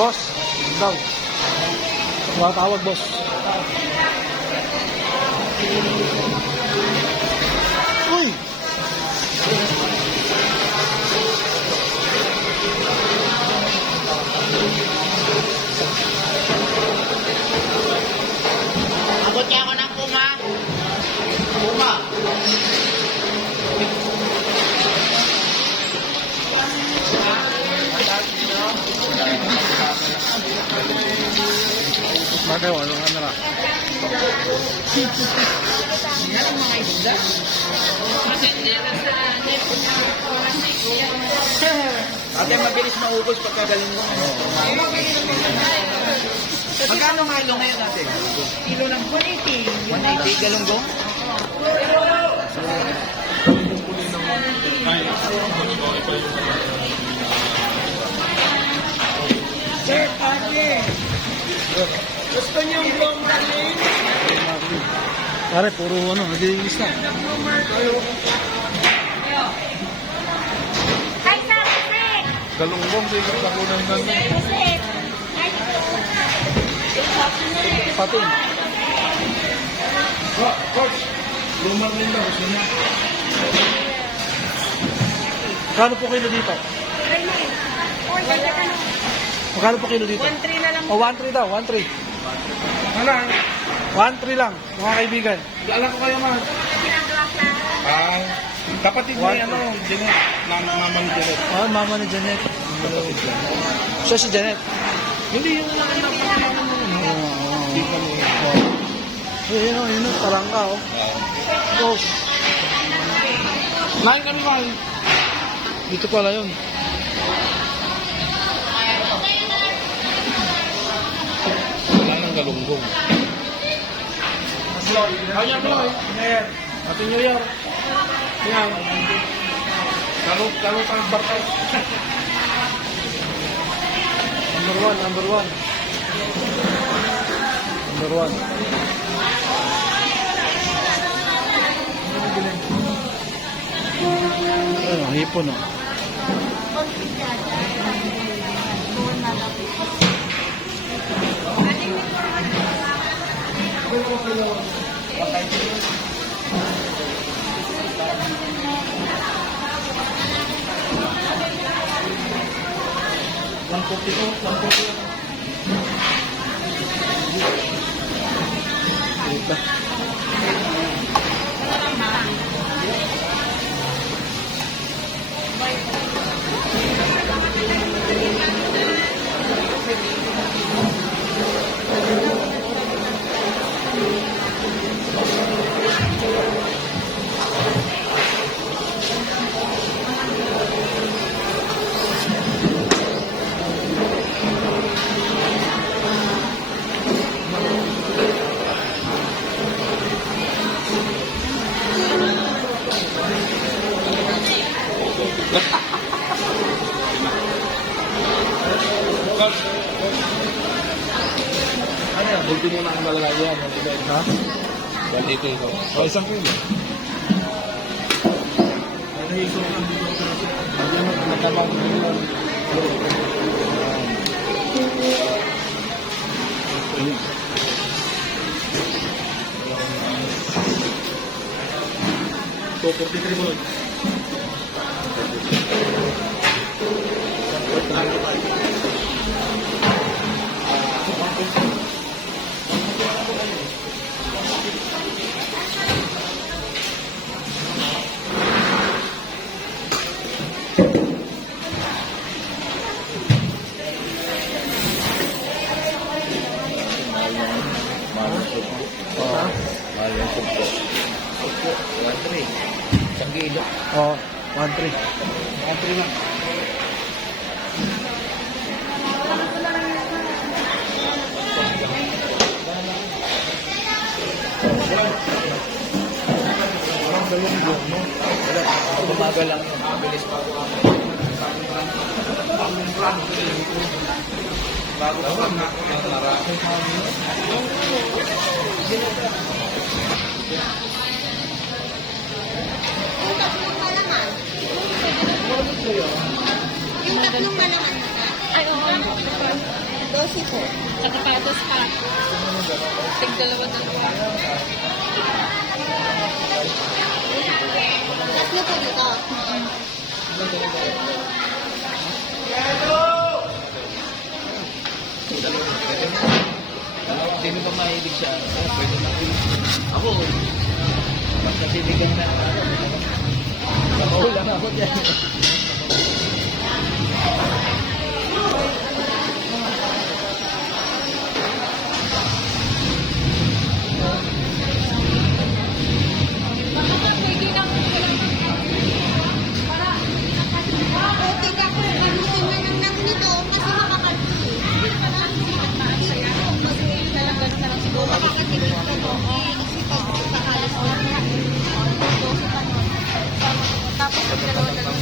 Boss, daw. Tawag, boss. Uy! Abot niya ako ng puma. Puma. Bagay, ano nga na lang. Yan ang mga isda. Ate, mabilis maubos pagkagaling mo. Magkano mahalo ngayon natin? Kilo ng 180. 180 galunggong? Sir, ate. Gusto niyo yung long running? Pare, puro ano, nagilinis na. Hi, Sir! Galunggong, sige, kakunan na. Patin. Coach, lumang rin daw. Gusto niya. Magkano po kilo dito? Magkano po kilo dito? 1-3 na lang. O, 1-3 daw, 1-3. Ano? 1-3 lang, mga kaibigan. Alam ko kayo, man. Kapatid mo yan, Janet. Mama ni Janet. Oh, mama ni Janet. Siya si Janet. Hindi yung mga anak mo. Hindi pa mo. Yun o, parang ka, oh. Boss, Nain kami, mahal. dito pala yun. Wala nang galunggong. Kanya mo lang, eh. Happy New Year. Yan. Kalo pang barkay. Number one. Ayun, hipon o. Ano yan? Bulti mo na ang malalagay yan. Ha? Bulti ito. O, isang kilo. Ano yung ito ang dito? Yan ang natabang mo. So, 43 mo. Mahal yung sugpo. Sugpo, 1-3. Isang kilo. O, 1-3. 1-3 lang. Parang galunggong, no? Wala, bumaga lang yun. Mabilis pa ako. Bago pa lang ako ng narami. Yung tatlong malaman na. Ay, oo. kasi po. Tsaka patas pa. Tig dalawa-dalawa. Tatlo po dito. Hindi mo ba mahilig siya? Pwede na. Ako, mas nasiligan na. Nakaulan ako dyan. Okay ka po. Kalusin na ng nang nito kasi makakatili. Makakatili ko to. Kasi pag sa halos tapos ang dalawa-dalawa.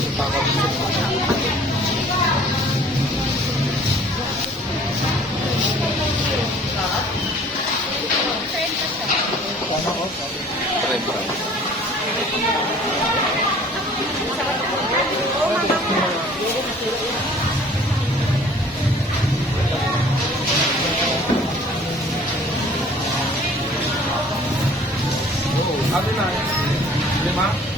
Ano na? 5?